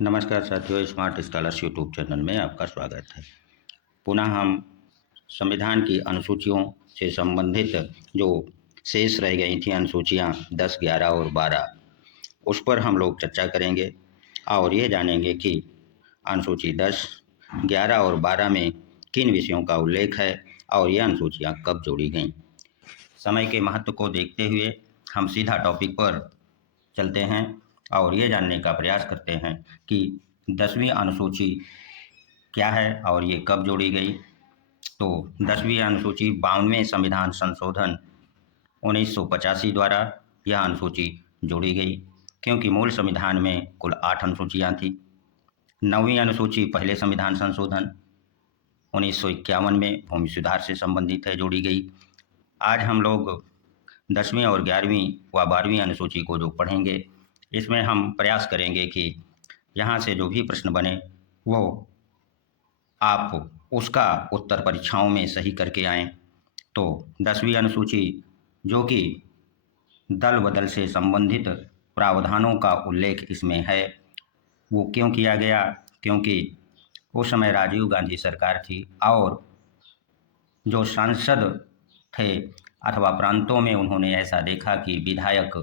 नमस्कार साथियों, smart scholars YouTube channel में आपका स्वागत है। पुनः हम संविधान की अनुसूचियों से संबंधित जो शेष रह गई थी अनुसूचियाँ 10, 11 और 12, उस पर हम लोग चर्चा करेंगे और ये जानेंगे कि अनुसूची 10, 11 और 12 में किन विषयों का उल्लेख है और ये अनुसूचियाँ कब जोड़ी गईं। समय के महत्व को देखते हुए हम सीधा टॉपिक पर चलते हैं और ये जानने का प्रयास करते हैं कि 10वीं अनुसूची क्या है और ये कब जोड़ी गई। तो 10वीं अनुसूची 52वें संविधान संशोधन 1985 द्वारा यह अनुसूची जोड़ी गई, क्योंकि मूल संविधान में कुल 8 अनुसूचियाँ थीं। 9वीं अनुसूची पहले संविधान संशोधन 1951 में भूमि सुधार से संबंधित है, जोड़ी गई। आज हम लोग 10वीं और 11वीं व 12वीं अनुसूची को जो पढ़ेंगे, इसमें हम प्रयास करेंगे कि यहाँ से जो भी प्रश्न बने वो आप उसका उत्तर परीक्षाओं में सही करके आएँ। तो 10वीं अनुसूची जो कि दल बदल से संबंधित प्रावधानों का उल्लेख इसमें है, वो क्यों किया गया? क्योंकि उस समय राजीव गांधी सरकार थी और जो सांसद थे अथवा प्रांतों में उन्होंने ऐसा देखा कि विधायक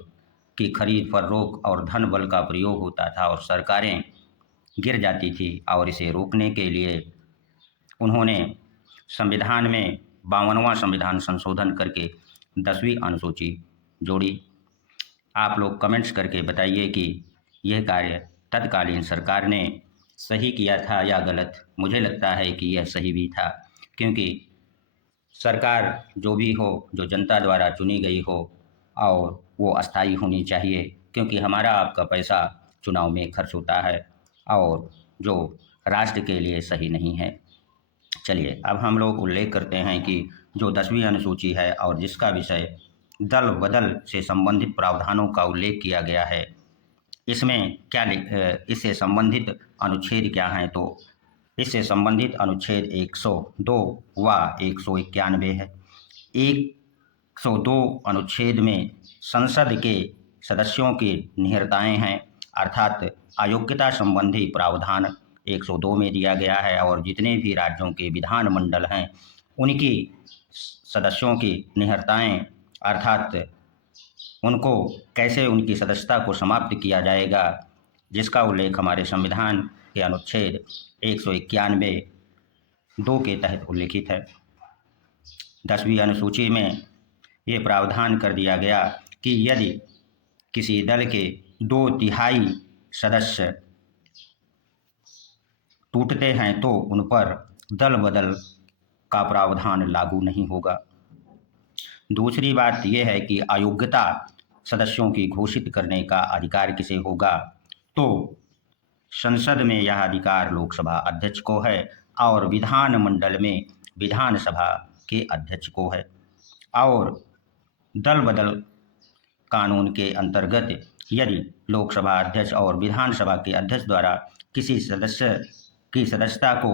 की खरीद फरोख्त और धन बल का प्रयोग होता था और सरकारें गिर जाती थी, और इसे रोकने के लिए उन्होंने संविधान में 52वां संविधान संशोधन करके 10वीं अनुसूची जोड़ी। आप लोग कमेंट्स करके बताइए कि यह कार्य तत्कालीन सरकार ने सही किया था या गलत। मुझे लगता है कि यह सही भी था, क्योंकि सरकार जो भी हो, जो जनता द्वारा चुनी गई हो, और वो अस्थायी होनी चाहिए, क्योंकि हमारा आपका पैसा चुनाव में खर्च होता है और जो राष्ट्र के लिए सही नहीं है। चलिए अब हम लोग उल्लेख करते हैं कि जो 10वीं अनुसूची है और जिसका विषय दल बदल से संबंधित प्रावधानों का उल्लेख किया गया है, इसमें क्या इससे संबंधित अनुच्छेद क्या हैं? तो इससे संबंधित अनुच्छेद 102 व 191 है। 102 अनुच्छेद में संसद के सदस्यों की निहिरताएं हैं, अर्थात अयोग्यता संबंधी प्रावधान 102 में दिया गया है, और जितने भी राज्यों के विधानमंडल हैं उनकी सदस्यों की निहिरताएं, अर्थात उनको कैसे उनकी सदस्यता को समाप्त किया जाएगा, जिसका उल्लेख हमारे संविधान के अनुच्छेद 191 2 के तहत उल्लिखित है। 10वीं अनुसूची में ये प्रावधान कर दिया गया कि यदि किसी दल के 2/3 सदस्य टूटते हैं तो उन पर दल बदल का प्रावधान लागू नहीं होगा। दूसरी बात यह है कि अयोग्यता सदस्यों की घोषित करने का अधिकार किसे होगा? तो संसद में यह अधिकार लोकसभा अध्यक्ष को है और विधानमंडल में विधानसभा के अध्यक्ष को है। और दल बदल कानून के अंतर्गत यदि लोकसभा अध्यक्ष और विधानसभा के अध्यक्ष द्वारा किसी सदस्य की सदस्यता को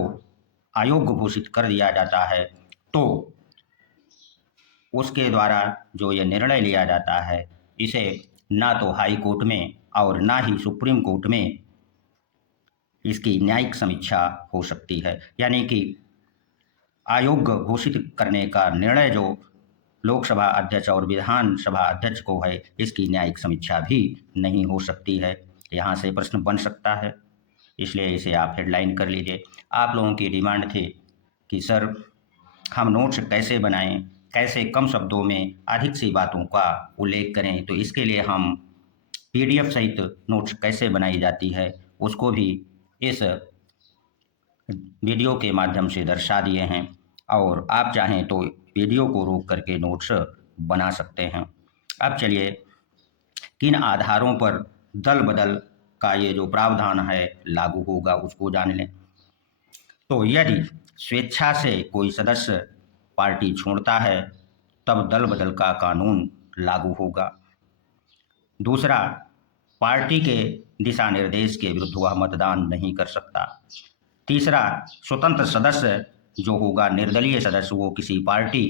अयोग्य घोषित कर दिया जाता है, तो उसके द्वारा जो ये निर्णय लिया जाता है, इसे ना तो हाई कोर्ट में और ना ही सुप्रीम कोर्ट में इसकी न्यायिक समीक्षा हो सकती है। यानी कि अयोग्य घोषित करने का निर्णय जो लोकसभा अध्यक्ष और विधानसभा अध्यक्ष को है, इसकी न्यायिक समीक्षा भी नहीं हो सकती है। यहाँ से प्रश्न बन सकता है, इसलिए इसे आप हेडलाइन कर लीजिए। आप लोगों की डिमांड थी कि सर हम नोट्स कैसे बनाएं, कैसे कम शब्दों में अधिक सी बातों का उल्लेख करें। तो इसके लिए हम PDF सहित नोट्स कैसे बनाई जाती है उसको भी इस वीडियो के माध्यम से दर्शा दिए हैं, और आप चाहें तो वीडियो को रोक करके नोट्स बना सकते हैं। अब चलिए किन आधारों पर दल बदल का ये जो प्रावधान है लागू होगा उसको जान लें। तो यदि स्वेच्छा से कोई सदस्य पार्टी छोड़ता है तब दल बदल का कानून लागू होगा। दूसरा, पार्टी के दिशा निर्देश के विरुद्ध वह मतदान नहीं कर सकता। तीसरा, स्वतंत्र सदस्य जो होगा, निर्दलीय सदस्य, वो किसी पार्टी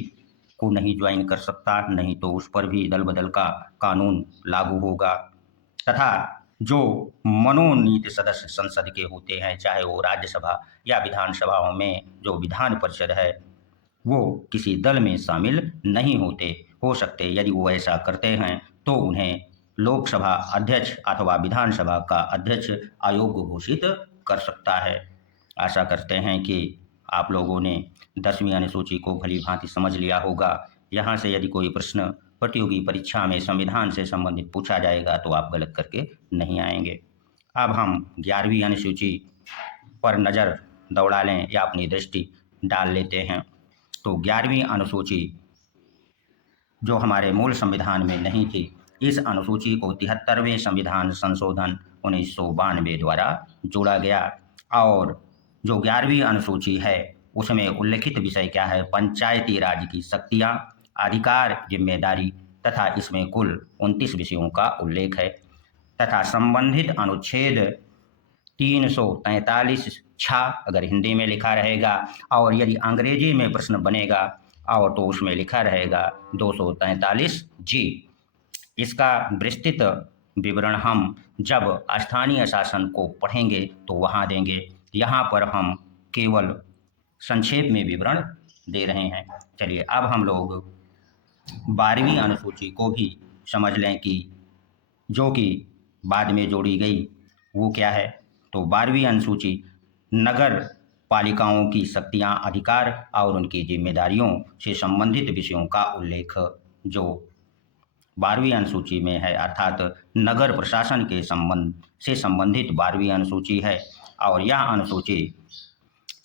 को नहीं ज्वाइन कर सकता, नहीं तो उस पर भी दल बदल का कानून लागू होगा। तथा जो मनोनीत सदस्य संसद के होते हैं, चाहे वो राज्यसभा या विधानसभाओं में जो विधान परिषद है, वो किसी दल में शामिल नहीं होते। हो सकते यदि वो ऐसा करते हैं तो उन्हें लोकसभा अध्यक्ष अथवा विधानसभा का अध्यक्ष अयोग्य घोषित कर सकता है। आशा करते हैं कि आप लोगों ने 10वीं अनुसूची को भली भांति समझ लिया होगा। यहाँ से यदि कोई प्रश्न प्रतियोगी परीक्षा में संविधान से संबंधित पूछा जाएगा तो आप गलत करके नहीं आएंगे। अब हम 11वीं अनुसूची पर नज़र दौड़ा लें या अपनी दृष्टि डाल लेते हैं। तो 11वीं अनुसूची जो हमारे मूल संविधान में नहीं थी, इस अनुसूची को 73वें संविधान संशोधन 1992 द्वारा जोड़ा गया। और जो 11वीं अनुसूची है उसमें उल्लिखित विषय क्या है? पंचायती राज की शक्तियाँ, अधिकार, जिम्मेदारी तथा इसमें कुल 29 विषयों का उल्लेख है तथा संबंधित अनुच्छेद 343 छा अगर हिंदी में लिखा रहेगा और यदि अंग्रेजी में प्रश्न बनेगा और तो उसमें लिखा रहेगा 243 जी। इसका विस्तृत विवरण हम जब स्थानीय शासन को पढ़ेंगे तो वहाँ देंगे। यहाँ पर हम केवल संक्षेप में विवरण दे रहे हैं। चलिए अब हम लोग 12वीं अनुसूची को भी समझ लें कि जो कि बाद में जोड़ी गई वो क्या है। तो 12वीं अनुसूची नगर पालिकाओं की शक्तियां, अधिकार और उनकी जिम्मेदारियों से संबंधित विषयों का उल्लेख जो 12वीं अनुसूची में है, अर्थात नगर प्रशासन के संबंधित 12वीं अनुसूची है। और यह अनुसूची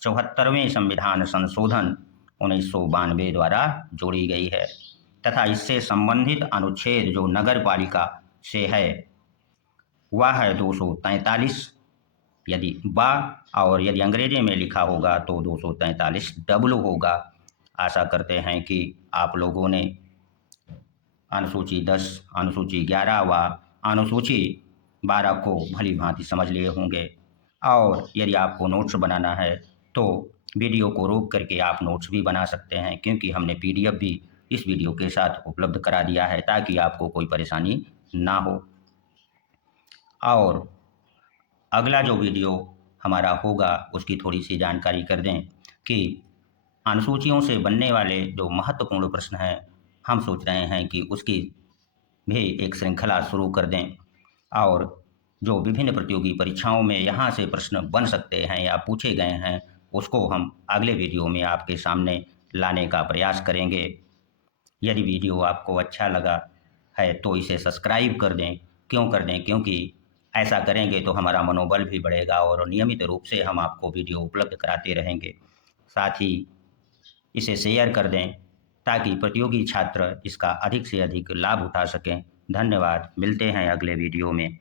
74वें संविधान संशोधन 1992 द्वारा जोड़ी गई है तथा इससे संबंधित अनुच्छेद जो नगर पालिका से है वह है 243 यदि बा, और यदि अंग्रेजी में लिखा होगा तो 243 डब्ल्यू होगा। आशा करते हैं कि आप लोगों ने अनुसूची 10, अनुसूची 11 व अनुसूची 12 को भली भांति समझ लिए होंगे। और यदि आपको नोट्स बनाना है तो वीडियो को रोक करके आप नोट्स भी बना सकते हैं, क्योंकि हमने पीडीएफ भी इस वीडियो के साथ उपलब्ध करा दिया है ताकि आपको कोई परेशानी ना हो। और अगला जो वीडियो हमारा होगा उसकी थोड़ी सी जानकारी कर दें कि अनुसूचियों से बनने वाले जो महत्वपूर्ण प्रश्न हैं, हम सोच रहे हैं कि उसकी भी एक श्रृंखला शुरू कर दें। और जो विभिन्न प्रतियोगी परीक्षाओं में यहाँ से प्रश्न बन सकते हैं या पूछे गए हैं उसको हम अगले वीडियो में आपके सामने लाने का प्रयास करेंगे। यदि वीडियो आपको अच्छा लगा है तो इसे सब्सक्राइब कर दें। क्यों कर दें? क्योंकि ऐसा करेंगे तो हमारा मनोबल भी बढ़ेगा और नियमित रूप से हम आपको वीडियो उपलब्ध कराते रहेंगे। साथ ही इसे शेयर कर दें ताकि प्रतियोगी छात्र इसका अधिक से अधिक लाभ उठा सकें। धन्यवाद। मिलते हैं अगले वीडियो में।